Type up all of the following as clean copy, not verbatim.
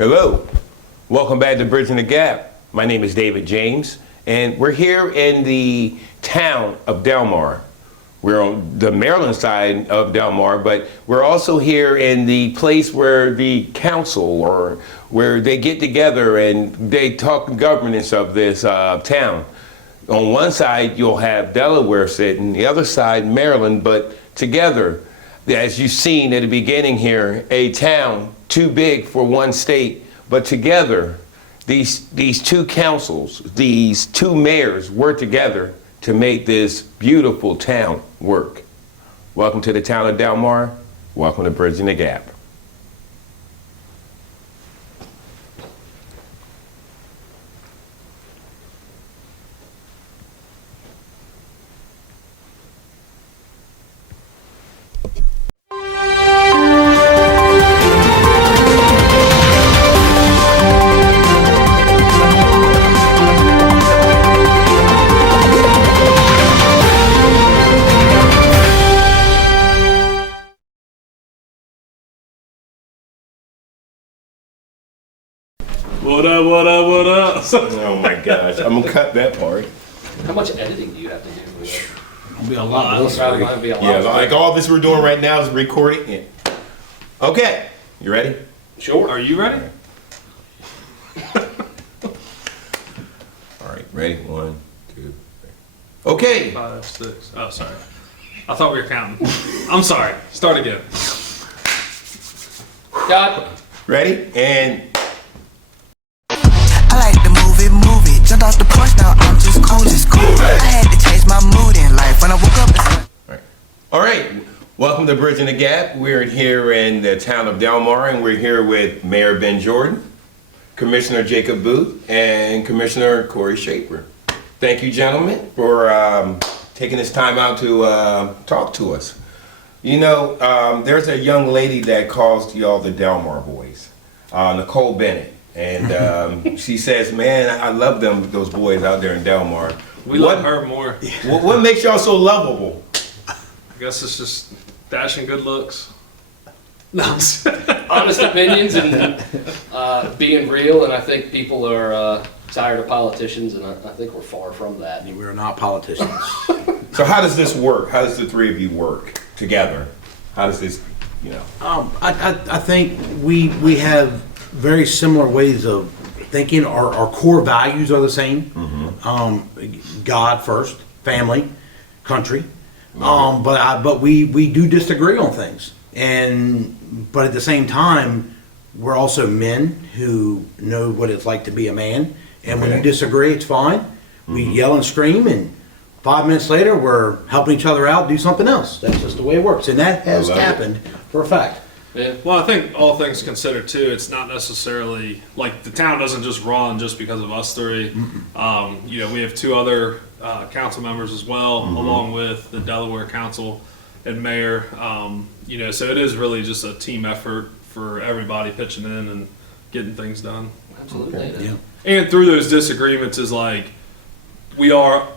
Hello, welcome back to Bridging the Gap. My name is David James, and we're here in the town of Delmar. We're on the Maryland side of Delmar, but we're also here in the place where the council or where they get together and they talk governance of this town. On one side, you'll have Delaware sitting, the other side, Maryland, but together, as you've seen at the beginning here, a town too big for one state, but together, these two councils, these two mayors work together to make this beautiful town work. Welcome to the town of Delmar. Welcome to Bridging the Gap. What up, what up, what up? Oh my gosh, I'm gonna cut that part. How much editing do you have to do for that? It'll be a lot. It'll be a lot. Yeah, like all this we're doing right now is recording it. Okay, you ready? Sure. Are you ready? All right, ready? 1, 2, 3. Okay. 5, 6. Oh, sorry. I thought we were counting. I'm sorry. Start again. God. Ready? And I like to move it, jumped off the porch, now I'm just cool, I had to change my mood in life when I woke up. all right. Welcome to Bridging the Gap. We're here in the town of Delmar, and we're here with Mayor Ben Jorden, Commissioner Jacob Boothe, and Commissioner Cory Shafer. Thank you, gentlemen, for taking this time out to talk to us. You know, there's a young lady that calls y'all the Delmar boys, Nicole Bennett. And she says, man, I love those boys out there in Delmar. We love her more. What makes y'all so lovable? I guess it's just dashing good looks. No. Honest opinions and being real, and I think people are tired of politicians, and I think we're far from that. We're not politicians. So how does this work? How does the three of you work together? How does this, you know? I think we have very similar ways of thinking. Our core values are the same. God first, family, country. But we do disagree on things. But at the same time, we're also men who know what it's like to be a man. And when you disagree, it's fine. We yell and scream, and 5 minutes later, we're helping each other out, do something else. That's just the way it works. And that has happened for a fact. Yeah. Well, I think all things considered too, it's not necessarily like the town doesn't just run just because of us three. You know, we have two other council members as well, along with the Delaware council and mayor. You know, so it is really just a team effort for everybody pitching in and getting things done. Absolutely. Yeah. And through those disagreements is like, we are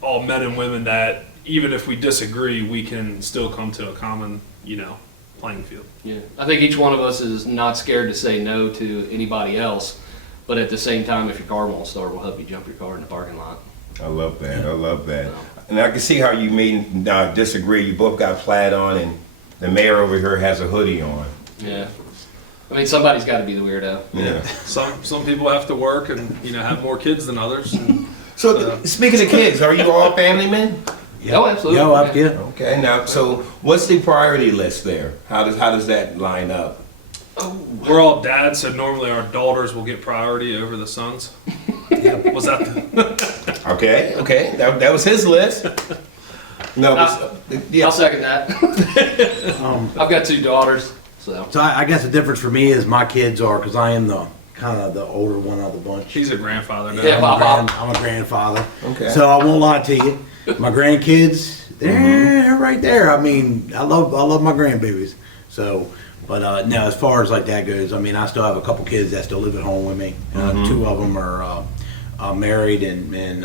all men and women that even if we disagree, we can still come to a common, you know, playing field. Yeah. I think each one of us is not scared to say no to anybody else, but at the same time, if your car won't start, we'll help you jump your car in the parking lot. I love that. I love that. And I can see how you may disagree. You both got plaid on, and the mayor over here has a hoodie on. Yeah. I mean, somebody's got to be the weirdo. Yeah. Some people have to work and, you know, have more kids than others. So speaking of kids, are you all family men? Oh, absolutely. Yeah. Okay. Now, so what's the priority list there? How does that line up? We're all dads, so normally our daughters will get priority over the sons. Was that Okay. That was his list. No, yeah. I'll second that. I've got 2 daughters, so. So I guess the difference for me is my kids are, because I am the kind of the older one of the bunch. He's a grandfather now. Yeah, I'm a grandfather. Okay. So I won't lie to you. My grandkids, they're right there. I mean, I love my grandbabies. So, but no, as far as like that goes, I mean, I still have a couple kids that still live at home with me. 2 of them are married, and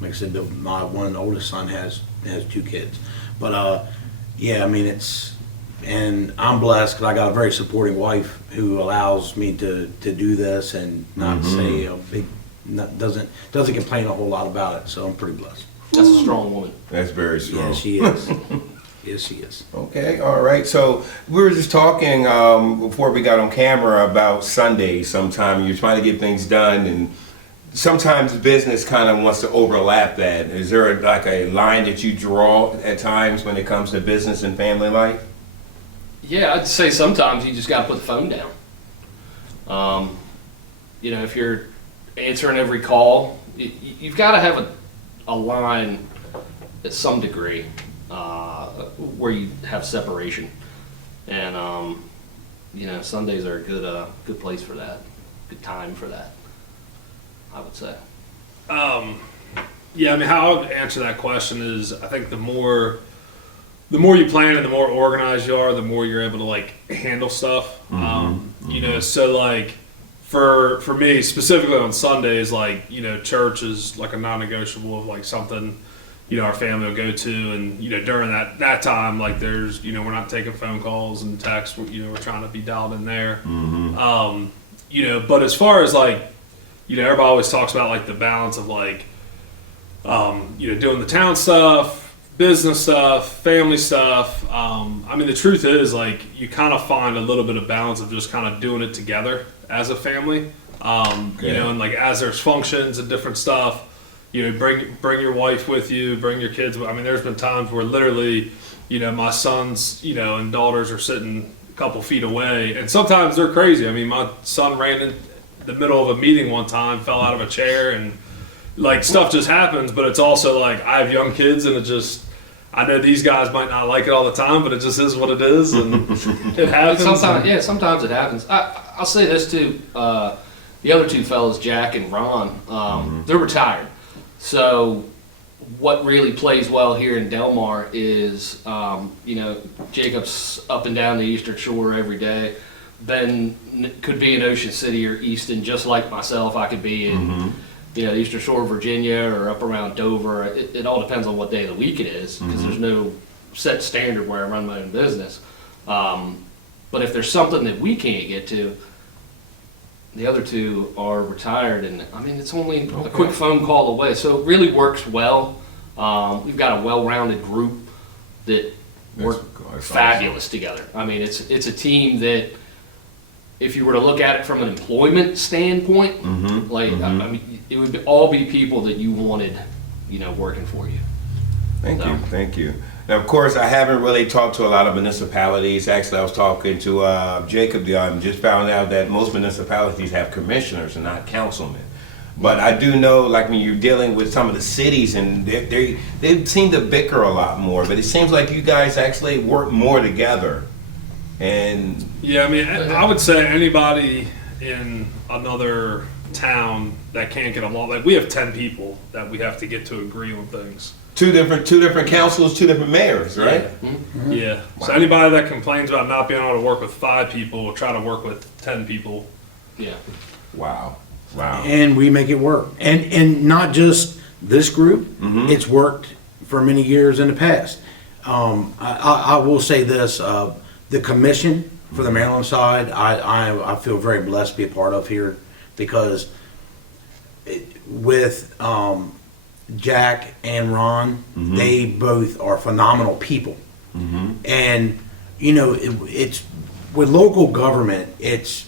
like I said, my one oldest son has 2 kids. But yeah, I mean, it's and I'm blessed because I got a very supporting wife who allows me to do this and not say a big, doesn't complain a whole lot about it. So I'm pretty blessed. That's a strong woman. That's very strong. Yeah, she is. Yes, she is. Okay, all right. So we were just talking before we got on camera about Sundays. Sometime you're trying to get things done, and sometimes business kind of wants to overlap that. Is there like a line that you draw at times when it comes to business and family life? Yeah, I'd say sometimes you just got to put the phone down. You know, if you're answering every call, you've got to have a line at some degree where you have separation. And, you know, Sundays are a good place for that, good time for that, I would say. Yeah, I mean, how I would answer that question is, I think the more you plan and the more organized you are, the more you're able to like handle stuff. You know, so like for me specifically on Sundays, like, you know, church is like a non-negotiable of like something, you know, our family will go to, and, you know, during that time, like there's, you know, we're not taking phone calls and texts, you know, we're trying to be dialed in there. You know, but as far as like, you know, everybody always talks about like the balance of like, you know, doing the town stuff, business stuff, family stuff. I mean, the truth is, like, you kind of find a little bit of balance of just kind of doing it together as a family. You know, and like as there's functions and different stuff, you know, bring your wife with you, bring your kids. I mean, there's been times where literally, you know, my sons, you know, and daughters are sitting a couple feet away, and sometimes they're crazy. I mean, my son ran in the middle of a meeting one time, fell out of a chair, and like stuff just happens. But it's also like I have young kids, and it just, I know these guys might not like it all the time, but it just is what it is, and it happens. Sometimes it happens. I'll say this too. The other two fellas, Jack and Ron, they're retired. So what really plays well here in Delmar is, you know, Jacob's up and down the Eastern Shore every day. Ben could be in Ocean City or Easton, just like myself. I could be in, you know, Eastern Shore of Virginia or up around Dover. It all depends on what day of the week it is, because there's no set standard where I run my own business. But if there's something that we can't get to, the other two are retired, and I mean, it's only a quick phone call away. So it really works well. We've got a well-rounded group that work fabulous together. I mean, it's a team that, if you were to look at it from an employment standpoint, I mean, it would all be people that you wanted, you know, working for you. Thank you. Now, of course, I haven't really talked to a lot of municipalities. Actually, I was talking to Jacob the other day, and just found out that most municipalities have commissioners and not councilmen. But I do know, like, when you're dealing with some of the cities, and they seem to bicker a lot more. But it seems like you guys actually work more together. And yeah, I mean, I would say anybody in another town that can't get along, like we have 10 people that we have to get to agree on things. Two different councils, two different mayors, right? Yeah. Wow. So anybody that complains about not being able to work with 5 people will try to work with 10 people. Yeah. Wow. And we make it work. And not just this group, it's worked for many years in the past. I will say this, the commission for the Maryland side, I feel very blessed to be a part of here, because with Jack and Ron, they both are phenomenal people. And, you know, it's with local government, it's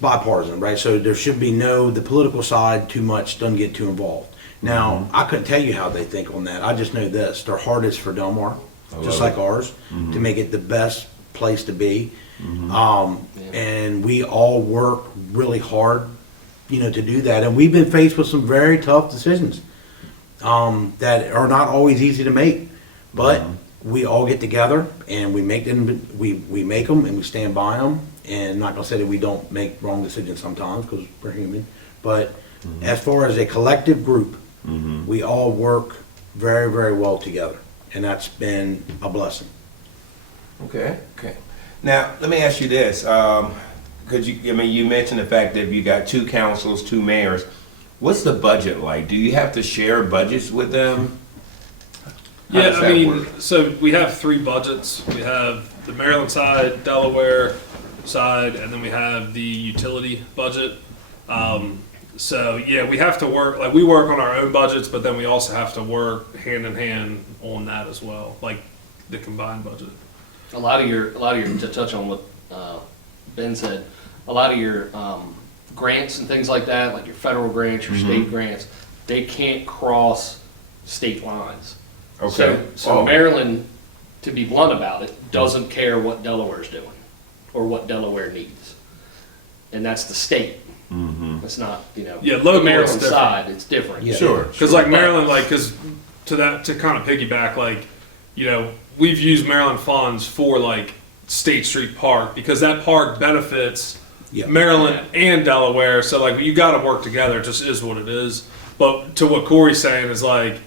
bipartisan, right? So there should be the political side too much doesn't get too involved. Now, I couldn't tell you how they think on that. I just know this, their heart is for Delmar, just like ours, to make it the best place to be. And we all work really hard, you know, to do that. And we've been faced with some very tough decisions that are not always easy to make, but we all get together and we make them. We make them and we stand by them. And not gonna say that we don't make wrong decisions sometimes, because we're human. But as far as a collective group, we all work very, very well together, and that's been a blessing. Okay. Now, let me ask you this, because you mentioned the fact that you got 2 councils, 2 mayors. What's the budget like? Do you have to share budgets with them? Yeah, I mean, so we have 3 budgets. We have the Maryland side, Delaware side, and then we have the utility budget. So yeah, we have to work, like we work on our own budgets, but then we also have to work hand in hand on that as well, like the combined budget. A lot of your, to touch on what Ben said, a lot of your grants and things like that, like your federal grants, your state grants, they can't cross state lines. Okay. So Maryland, to be blunt about it, doesn't care what Delaware's doing or what Delaware needs. And that's the state. It's not, Yeah, the local, Maryland it's different. side, it's different. Yeah. Sure. Because like Maryland, like, because to kind of piggyback, like, we've used Maryland funds for like State Street Park because that park benefits Yeah. Maryland and Delaware. So like you got to work together. It just is what it is. But to what Cory's saying is like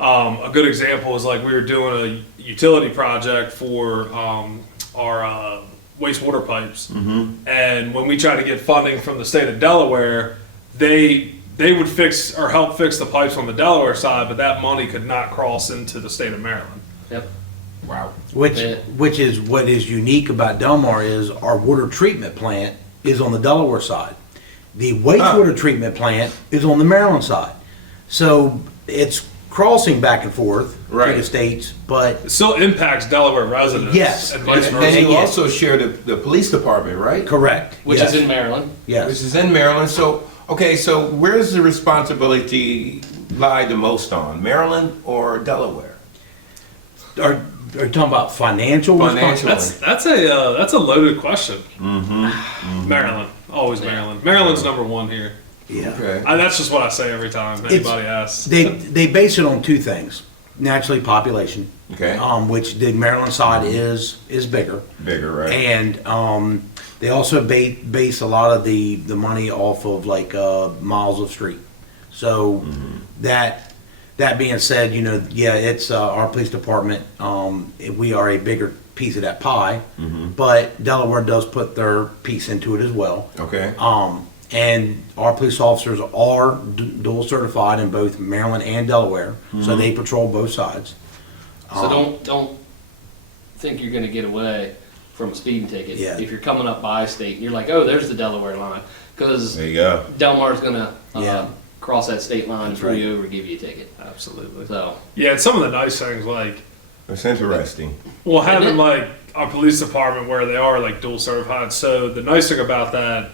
a good example is like we were doing a utility project for our wastewater pipes, and when we tried to get funding from the state of Delaware, they would fix or help fix the pipes on the Delaware side, but that money could not cross into the state of Maryland. Yep. Wow. Which is what is unique about Delmar is our water treatment plant is on the Delaware side. The wastewater treatment plant is on the Maryland side. So it's crossing back and forth to Right. the states, but It still impacts Delaware residents. Yes. And vice And versa. you also share the police department, right? correct. Which Yes. is in Maryland. Yes. Which is in Maryland. So, okay, so where's the responsibility lie the most on, Maryland or Delaware? Are you talking about financial Financial. responsibility? That's a loaded question. Maryland, always Maryland. Maryland's number one here. Yeah. Okay. That's just what I say every time anybody asks. They base it on two things. Naturally, population, Okay. which the Maryland side is bigger. Bigger, right? And they also base a lot of the money off of like miles of street. So that being said, yeah, it's our police department. We are a bigger piece of that pie, but Delaware does put their piece into it as well. Okay. And our police officers are dual certified in both Maryland and Delaware, so they patrol both sides. So don't think you're gonna get away from a speeding ticket. Yeah. If you're coming up by state and you're like, oh, there's the Delaware line. Because There you go. Delmar's gonna Yeah. cross that state line, That's pull right. you over, give you a ticket. Absolutely. So, Yeah, and some of the nice things like, That's interesting. well, having Isn't it? like our police department where they are like dual certified. So the nice thing about that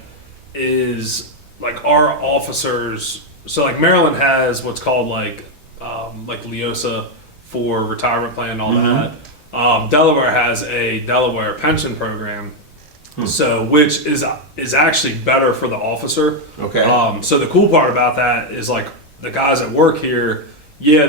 is like our officers. So like Maryland has what's called like Leosa for retirement plan and all that. Delaware has a Delaware pension program. So which is actually better for the officer. Okay. So the cool part about that is like the guys that work here, yeah,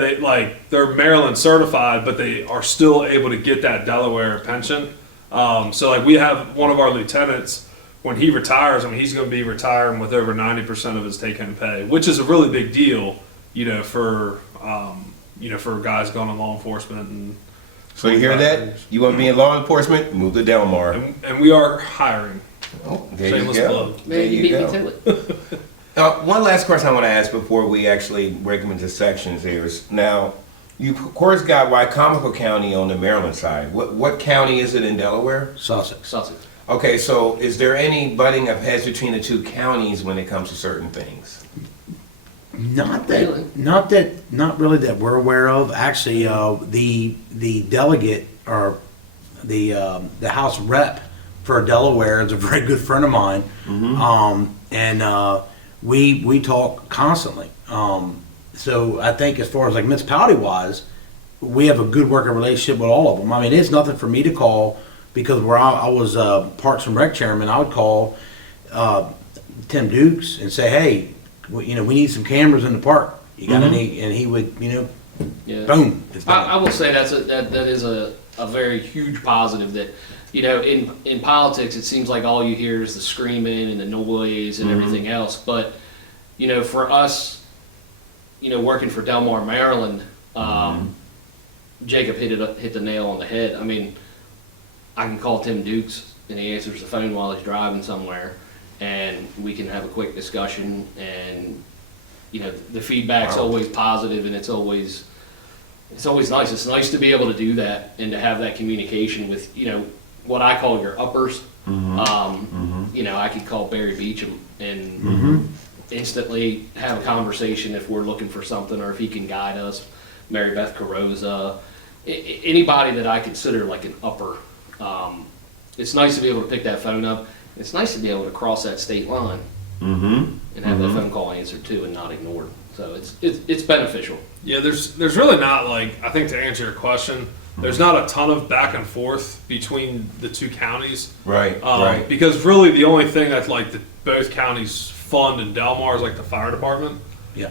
they're Maryland certified, but they are still able to get that Delaware pension. So like we have one of our lieutenants, when he retires, I mean, he's going to be retiring with over 90% of his take-home pay, which is a really big deal, for guys going in law enforcement. And So you hear that? You want to be in law enforcement? Move to Delmar. and we are hiring. Oh, there Shameless you go. plug. There man, you beat go. me to it. One last question I want to ask before we actually break them into sections here is now, you of course got Wycomico County on the Maryland side. What county is it in Delaware? Sussex. Sussex. Okay, so is there any butting of heads between the two counties when it comes to certain things? Not Really? not really that we're aware of. Actually, the delegate or the House rep for Delaware is a very good friend of mine, and we talk constantly. So I think as far as like municipality wise, we have a good working relationship with all of them. I mean, it's nothing for me to call because where I was Parks and Rec chairman, I would call Tim Dukes and say, hey, we need some cameras in the park. You got any? And he would, Yeah. boom. It's done. I will say that is a very huge positive that, in politics, it seems like all you hear is the screaming and the noise and everything else. But, for us, working for Delmar, Maryland, Jacob hit the nail on the head. I mean, I can call Tim Dukes and he answers the phone while he's driving somewhere, and we can have a quick discussion, and the feedback's always positive, and it's always nice. It's nice to be able to do that and to have that communication with what I call your uppers. You know, I could call Barry Beecham and instantly have a conversation if we're looking for something or if he can guide us. Mary Beth Carosa, anybody that I consider like an upper. It's nice to be able to pick that phone up. It's nice to be able to cross that state line and have that phone call answered too and not ignored. So it's beneficial. Yeah, there's really not, like, I think to answer your question, there's not a ton of back and forth between the two counties. Right, right. Because really the only thing that like both counties fund in Delmar is like the fire department. Yeah.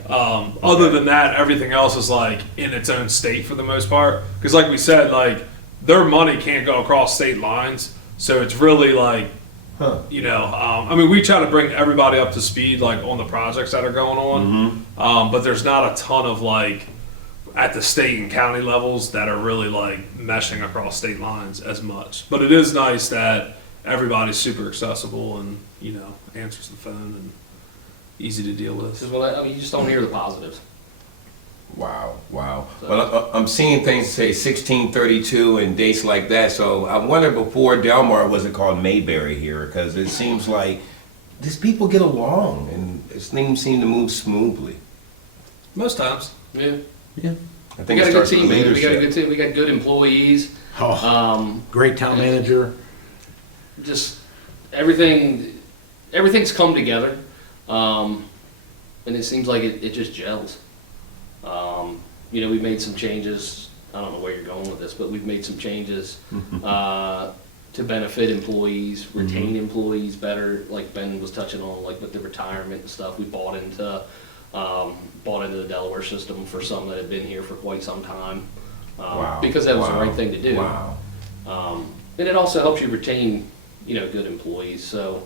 Other than that, everything else is like in its own state for the most part. Because like we said, like their money can't go across state lines. So it's really like, you know, I mean, we try to bring everybody up to speed like on the projects that are going on. But there's not a ton of like at the state and county levels that are really like meshing across state lines as much. But it is nice that everybody's super accessible and, you know, answers the phone and easy to deal with. This is what I mean, you just don't hear the positives. Wow, wow. Well, I'm seeing things say 1632 and dates like that. So I wonder before Delmar, was it called Mayberry here? Because it seems like these people get along and things seem to move smoothly. Most times. Yeah. Yeah. I We think got it a good starts with team, man. We got a leadership. good team. We got good employees. Great town manager. Just everything's come together. And it seems like it just gels. You know, we've made some changes. I don't know where you're going with this, but we've made some changes to benefit employees, retain employees better. Like Ben was touching on, like with the retirement and stuff. We bought into the Delaware system for some that had been here for quite some time, Wow. because that was the Wow. right thing to do. Wow. And it also helps you retain, you know, good employees. So,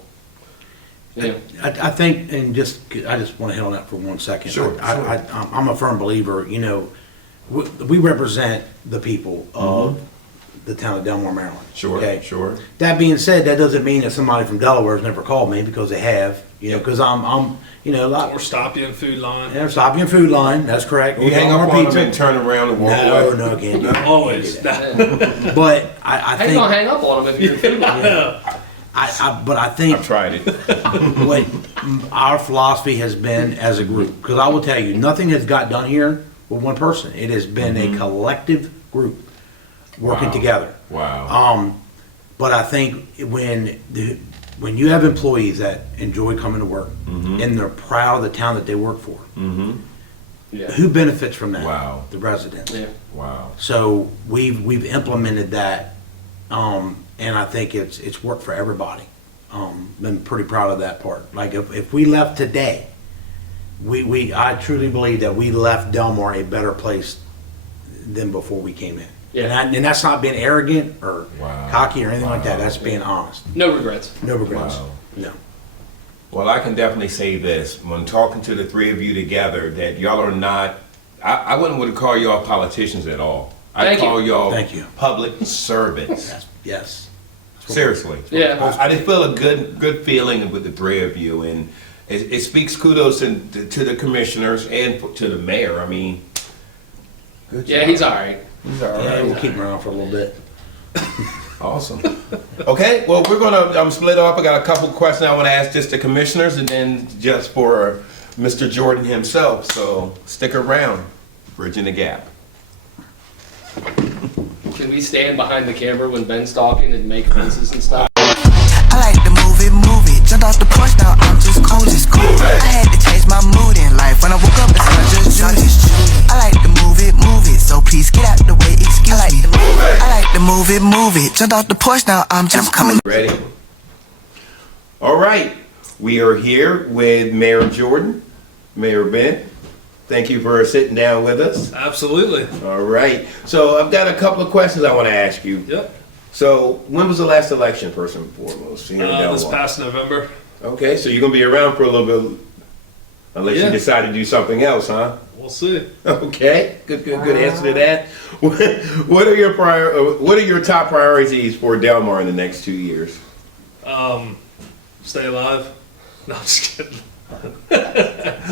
you know, I think, and I just want to hit on that for 1 second. Sure, I'm a firm believer, you know, we represent the people of the town of Delmar, Maryland. Sure, okay? sure. That being said, that doesn't mean that somebody from Delaware has never called me, because they have, you know, because I'm, you know, a lot. Or stop you in food line. Yeah, stop you in food line, that's correct. You hang up on them and turn around and walk No, away. no, can't do that. Always. Can't do that. But I how you think, gonna hang up on them if you're in food line? but I think I've tried it. what our philosophy has been as a group, because I will tell you, nothing has got done here with one person. It has been a collective group working Wow. together. Wow. But I think when you have employees that enjoy coming to work and they're proud of the town that they work for, Yeah. who benefits from that? Wow. The residents. Yeah. Wow. So we've implemented that, and I think it's worked for everybody. Been pretty proud of that part. Like if we left today, I truly believe that we left Delmar a better place than before we came in. Yeah. And that's not being arrogant or Wow. cocky or anything like that. Wow. That's being honest. No regrets. No regrets. Wow. No. Well, I can definitely say this. When talking to the three of you together, that y'all are not, I wouldn't want to call y'all politicians at all. Thank I call you. y'all Thank you. public servants. Yes. Seriously. Yeah. I just feel a good feeling with the three of you, and it speaks kudos to the commissioners and to the mayor. I mean, good job. Yeah, he's all right. He's all Yeah, right. we'll keep him around for a little bit. Awesome. Okay, well, we're gonna split off. I got a couple questions I want to ask just the commissioners, and then just for Mr. Jorden himself. So stick around. Bridging the gap. Can we stand behind the camera when Ben's talking and make faces and stuff? I like to move it. Jumped off the porch, now I'm just cool. I had to change my mood in life. When I woke up, it's not just Judy. I like to move it. So please get out the way, excuse me. I like to move it. Jumped off the porch, now I'm just coming. Ready? All right. We are here with Mayor Jorden, Mayor Ben. Thank you for sitting down with us. Absolutely. All right. So I've got a couple of questions I want to ask you. Yep. So when was the last election, first and foremost? Here in This Delmar? past November. Okay, so you're gonna be around for a little bit, unless you Yeah. decide to do something else, huh? We'll see. Okay, good answer to that. What are your top priorities for Delmar in the next 2 years? Stay alive. No, I'm just kidding.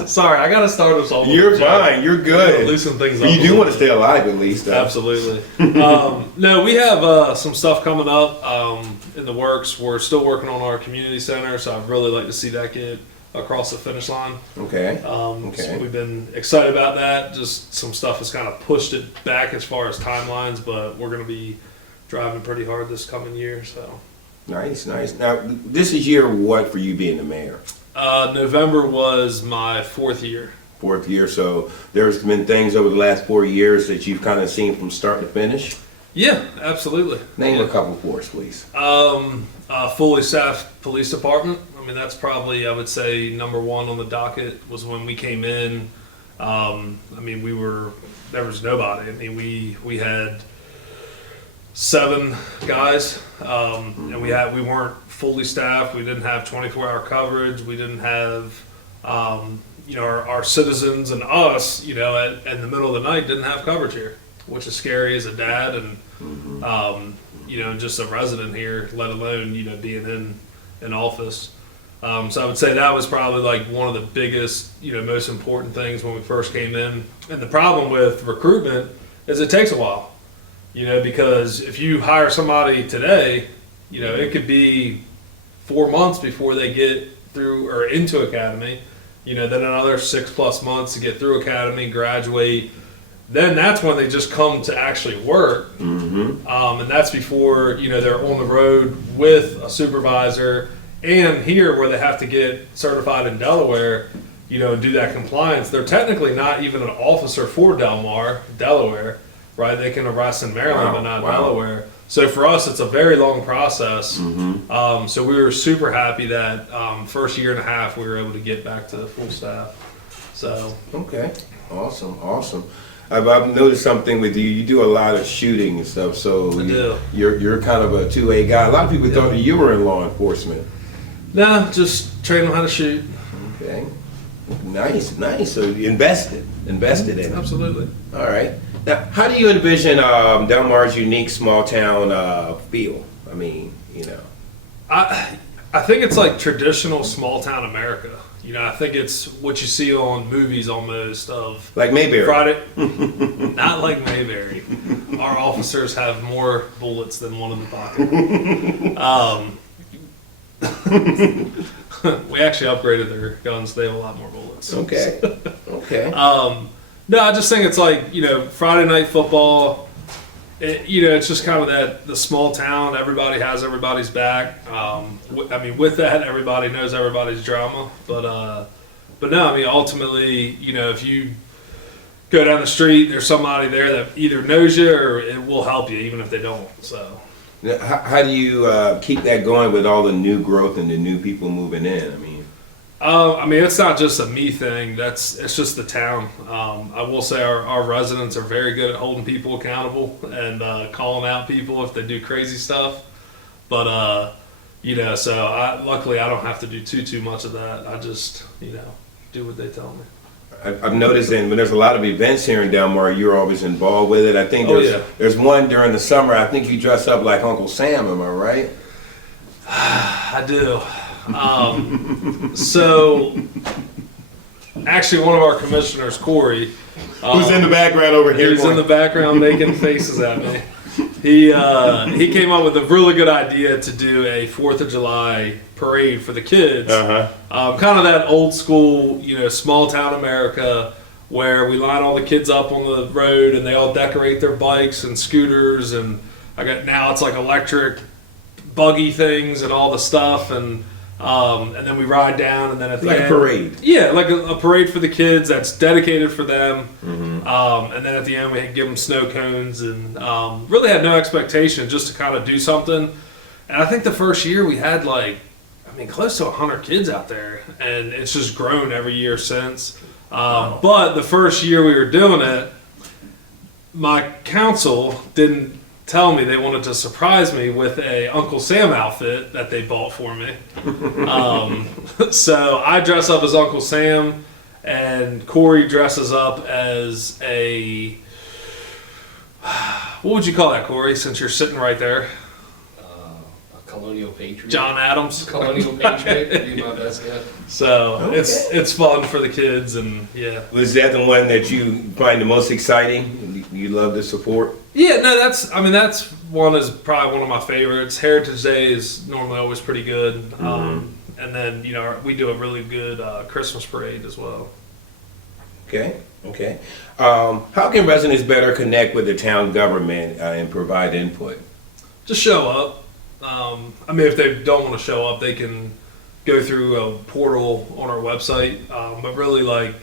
Sorry, I gotta start us off. You're fine. You're good. Loosen things up. You a do little want to bit. stay alive at least. Though. Absolutely. No, we have some stuff coming up in the works. We're still working on our community center, so I'd really like to see that get across the finish line. Okay. So we've been excited about that. Just some stuff has kind of pushed it back as far as timelines, but we're going to be driving pretty hard this coming year. So Nice. Now, this is year what for you being the mayor? November was my 4th year. 4th year. So there's been things over the last 4 years that you've kind of seen from start to finish. Yeah, absolutely. Name a couple for us, please. Fully staffed police department. I mean, that's probably, I would say, number one on the docket was when we came in. I mean, there was nobody. I mean, we had 7 guys, and we weren't fully staffed. We didn't have 24-hour coverage. We didn't have, our citizens and us, in the middle of the night didn't have coverage here, which is scary as a dad and, just a resident here, let alone, being in office. So I would say that was probably like one of the biggest, most important things when we first came in. And the problem with recruitment is it takes a while, because if you hire somebody today, it could be 4 months before they get through or into academy, then another 6+ months to get through academy, graduate. Then that's when they just come to actually work. And that's before, they're on the road with a supervisor. And here, where they have to get certified in Delaware, and do that compliance, they're technically not even an officer for Delmar, Delaware, right? They can arrest in Maryland, but not Delaware. So for us, it's a very long process. So we were super happy that first year and a half, we were able to get back to full staff. So Okay. Awesome. I've noticed something with you. You do a lot of shooting and stuff, so I do. You're kind of a 2A guy. A lot of people thought that you were in law enforcement. no, just train them how to shoot. Okay. Nice. So you invested in it. Absolutely. All right. Now, how do you envision Delmar's unique small town feel? I mean, I think it's like traditional small town America. I think it's what you see on movies almost of like Mayberry. Friday. Not like Mayberry. Our officers have more bullets than one in the pocket. We actually upgraded their guns. They have a lot more bullets. Okay. No, I just think it's like, Friday night football. It's just kind of the small town. Everybody has everybody's back. With that, everybody knows everybody's drama. But no, ultimately, if you go down the street, there's somebody there that either knows you or it will help you, even if they don't. So. Now, how do you keep that going with all the new growth and the new people moving in? It's not just a me thing. It's just the town. I will say our residents are very good at holding people accountable and calling out people if they do crazy stuff. But so luckily I don't have to do too much of that. I just do what they tell me. I've noticed that when there's a lot of events here in Delmar, you're always involved with it. I think there's one during the summer. I think you dress up like Uncle Sam. Am I right? I do. So, actually, one of our commissioners, Cory, who's in the background over here? He's in the background making faces at me. He came up with a really good idea to do a 4th of July parade for the kids. Kind of that old school, small town America, where we line all the kids up on the road and they all decorate their bikes and scooters, and now it's like electric buggy things and all the stuff, and then we ride down, and then at the end, like a parade. Yeah, like a parade for the kids that's dedicated for them. And then at the end, we give them snow cones, and really had no expectation, just to kind of do something. And I think the first year we had close to 100 kids out there, and it's just grown every year since. But the first year we were doing it, my council didn't tell me they wanted to surprise me with a Uncle Sam outfit that they bought for me. So I dress up as Uncle Sam, and Cory dresses up as what would you call that, Cory, since you're sitting right there? A Colonial Patriot. John Adams. Colonial Patriot would be my best guess. So Okay. it's fun for the kids, and yeah. Was that the one that you find the most exciting? You love to support? Yeah, no, that's one is probably one of my favorites. Heritage Day is normally always pretty good. And then, we do a really good Christmas parade as well. Okay, okay. How can residents better connect with the town government and provide input? Just show up. If they don't want to show up, they can go through a portal on our website. But really,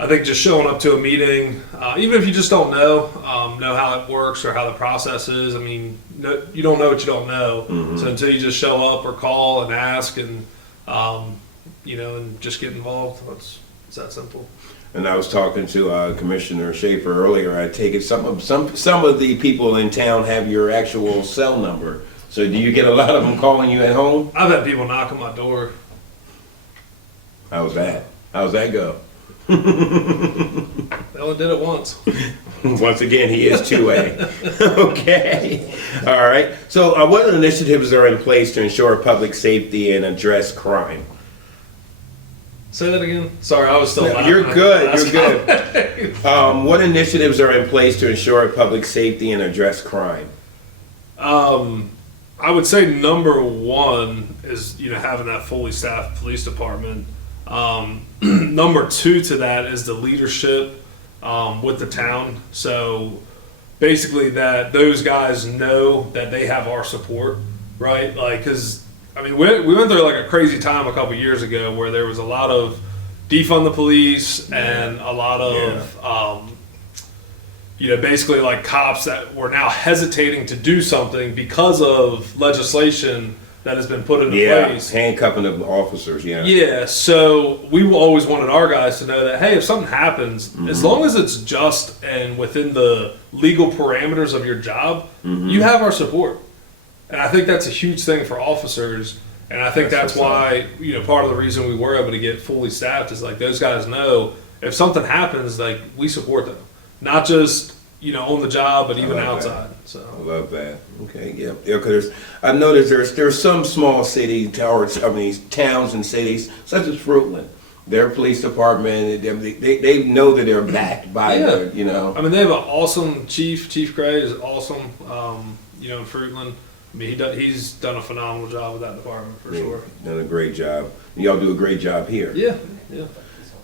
I think just showing up to a meeting, even if you just don't know how it works or how the process is. You don't know what you don't know. So until you just show up or call and ask and and just get involved, it's that simple. And I was talking to Commissioner Shafer earlier. I take it some of the people in town have your actual cell number. So do you get a lot of them calling you at home? I've had people knock on my door. How's that? How's that go? They only did it once. Once again, he is 2A. Okay. All right. So what initiatives are in place to ensure public safety and address crime? Say that again. Sorry, I was still laughing. You're good. You're good. What initiatives are in place to ensure public safety and address crime? I would say number one is having that fully staffed police department. Number two to that is the leadership with the town. So basically that those guys know that they have our support, right? Because we went through a crazy time a couple years ago where there was a lot of defund the police and a lot of basically cops that were now hesitating to do something because of legislation that has been put into place. Handcuffing of officers, Yeah, so we always wanted our guys to know that, hey, if something happens, as long as it's just and within the legal parameters of your job, you have our support. And I think that's a huge thing for officers. And I think that's why, part of the reason we were able to get fully staffed is those guys know if something happens, we support them. Not just, on the job, but even outside. So I love that. Okay, yeah. Because I've noticed there's some small city towns and cities, such as Fruitland. Their police department, they know that they're backed by the, they have an awesome chief. Chief Gray is awesome, in Fruitland. He's done a phenomenal job with that department for sure. Done a great job. Y'all do a great job here. Yeah.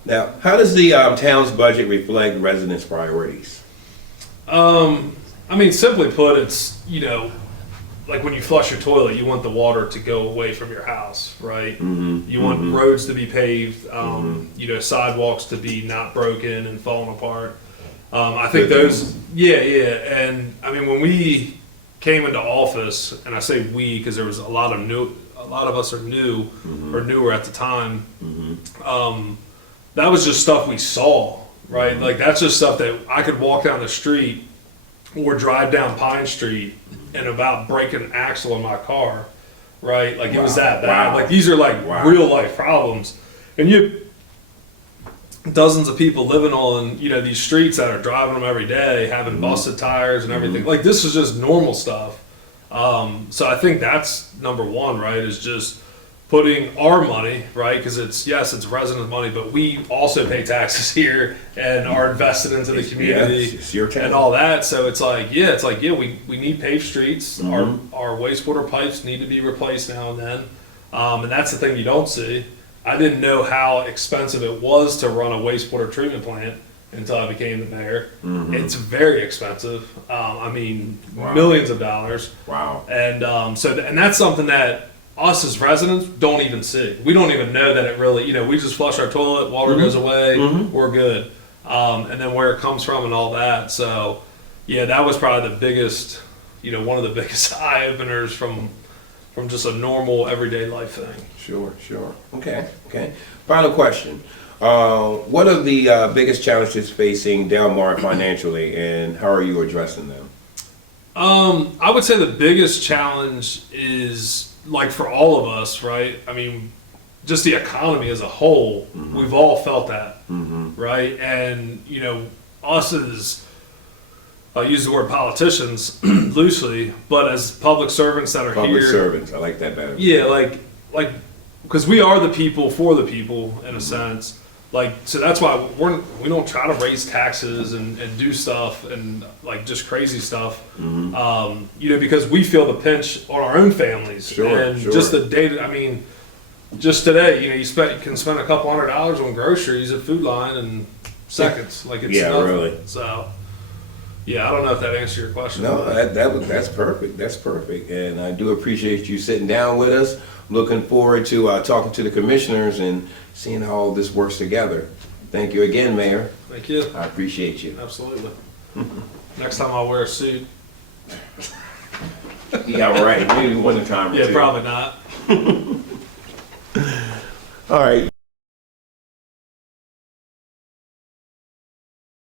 Now, how does the town's budget reflect residents' priorities? Simply put, it's, when you flush your toilet, you want the water to go away from your house, right? You want roads to be paved, sidewalks to be not broken and falling apart. I think those, and when we came into office, and I say we because there was a lot of us are new or newer at the time. That was just stuff we saw, right? That's just stuff that I could walk down the street or drive down Pine Street and about break an axle in my car, right? It was that bad. Wow. These are real life problems, and you dozens of people living on these streets that are driving them every day, having busted tires and everything. This is just normal stuff. So I think that's number one, right? Is just putting our money, right? Because it's resident money, but we also pay taxes here and are invested into the community it's your town. and all that. So it's we need paved streets. Our wastewater pipes need to be replaced now and then. And that's the thing you don't see. I didn't know how expensive it was to run a wastewater treatment plant until I became the mayor. It's very expensive. Millions of dollars. Wow. And and that's something that us as residents don't even see. We don't even know that it really, we just flush our toilet, water goes away, we're good. And then where it comes from and all that. So, that was probably the biggest, one of the biggest eye openers from just a normal everyday life thing. Sure. Okay. Final question. What are the biggest challenges facing Delmar financially, and how are you addressing them? I would say the biggest challenge is for all of us, right? Just the economy as a whole. We've all felt that, right? And us as I'll use the word politicians loosely, but as public servants that are Public here. servants, I like that better. Yeah, like, because we are the people for the people in a sense. Like, so that's why we don't try to raise taxes and do stuff and like just crazy stuff. You know, because we feel the pinch on our own families. Sure, and sure. just the day. I mean, just today, you know, you can spend a couple $100s on groceries at Food Line in seconds. Like it's Yeah, nothing. really. So, yeah, I don't know if that answered your question. No, that's perfect. That's perfect. And I do appreciate you sitting down with us. Looking forward to talking to the commissioners and seeing how all this works together. Thank you again, Mayor. Thank you. I appreciate you. Absolutely. Next time I'll wear a suit. Yeah, right. Maybe one time or Yeah, two. probably not. All right.